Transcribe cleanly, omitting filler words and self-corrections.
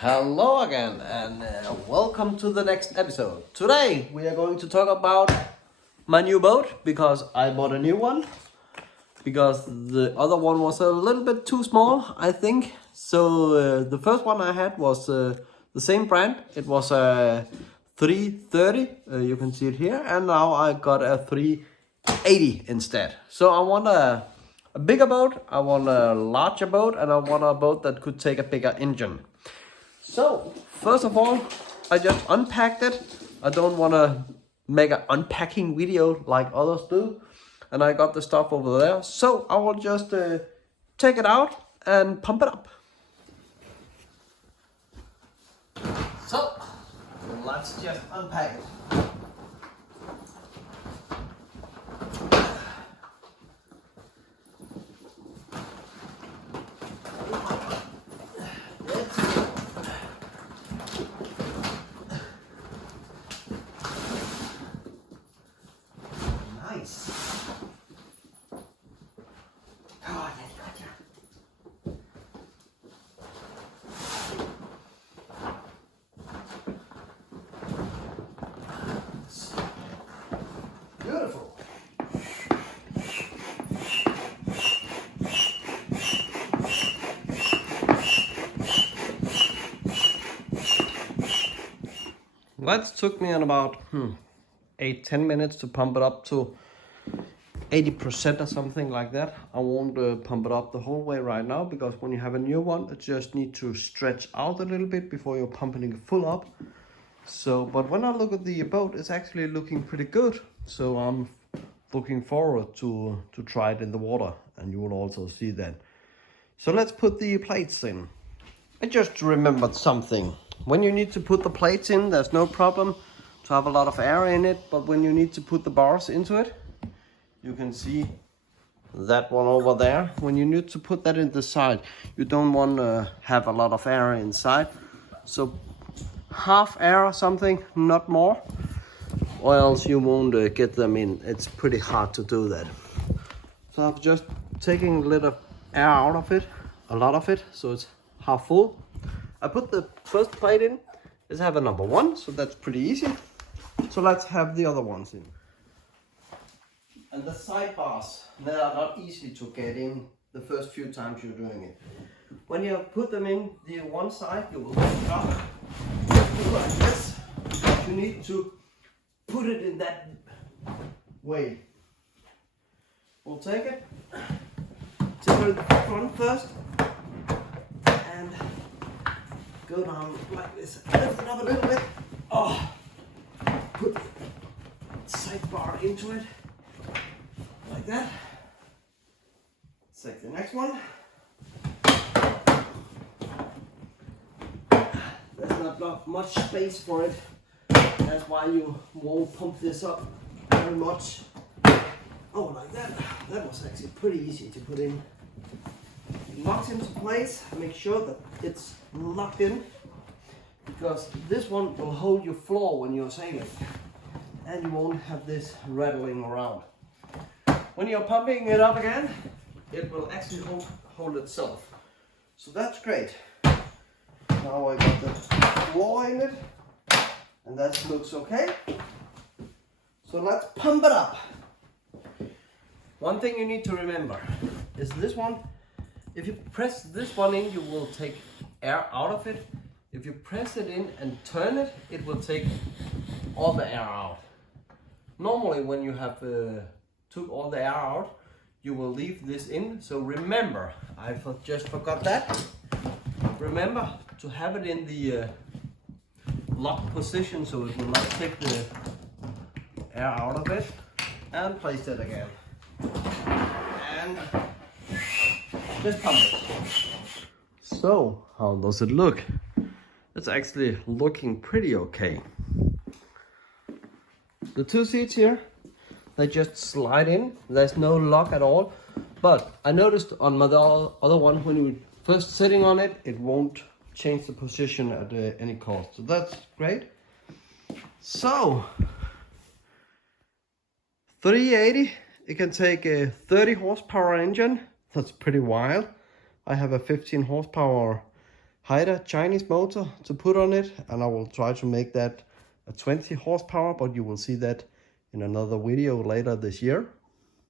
Hello again and welcome to the next episode. Today we are going to talk about my new boat because I bought a new one because the other one was a little bit too small, I think. So the first one I had was the same brand. It was a 330, you can see it here, and now I got a 380 instead. So I want a bigger boat, I want a larger boat, and I want a boat that could take a bigger engine. So, first of all, I just unpacked it. I don't want to make an unpacking video like others do. And I got the stuff over there. So, I will just take it out and pump it up. So, let's just unpack it. Nice. Oh, beautiful. That took me in about 8-10 minutes to pump it up to 80% or something like that. I won't pump it up the whole way right now because when you have a new one, it just need to stretch out a little bit before you're pumping it full up. So, but when I look at the boat, it's actually looking pretty good. So I'm looking forward to try it in the water, and you will also see that. So let's put the plates in. I just remembered something. When you need to put the plates in, there's no problem to have a lot of air in it, but when you need to put the bars into it, you can see that one over there. When you need to put that in the side, you don't want to have a lot of air inside. So half air or something, not more, or else you won't get them in. It's pretty hard to do that. So I'm just taking a little air out of it, a lot of it, so it's half full. I put the first plate in. Let's have a number 1, so that's pretty easy. So let's have the other ones in. And the sidebars, they are not easy to get in the first few times you're doing it. When you put them in the one side, you will pick it up like this. You need to put it in that way. We'll take it to the front first and go down like this. Lift it up a little bit. Oh, put the sidebar into it. Like that. Take the next one. There's not much space for it. That's why you won't pump this up very much. Oh, like that. That was actually pretty easy to put in. Locked into place. Make sure that it's locked in, because this one will hold your floor when you're sailing, and you won't have this rattling around. When you're pumping it up again, it will actually hold itself. So that's great. Now I got the floor in it, and that looks okay. So let's pump it up. One thing you need to remember is this one. If you press this one in, you will take air out of it. If you press it in and turn it, it will take all the air out. Normally when you have took all the air out, you will leave this in. So remember, I just forgot that. Remember to have it in the locked position so it will not take the air out of it, and place it again. And just pump it. So, how does it look? It's actually looking pretty okay. The 2 seats here, they just slide in. There's no lock at all. But I noticed on my other one, when you're first sitting on it, it won't change the position at any cost. So that's great. So, 380, it can take a 30 horsepower engine. That's pretty wild. I have a 15 horsepower Haida Chinese motor to put on it, and I will try to make that a 20 horsepower, but you will see that in another video later this year.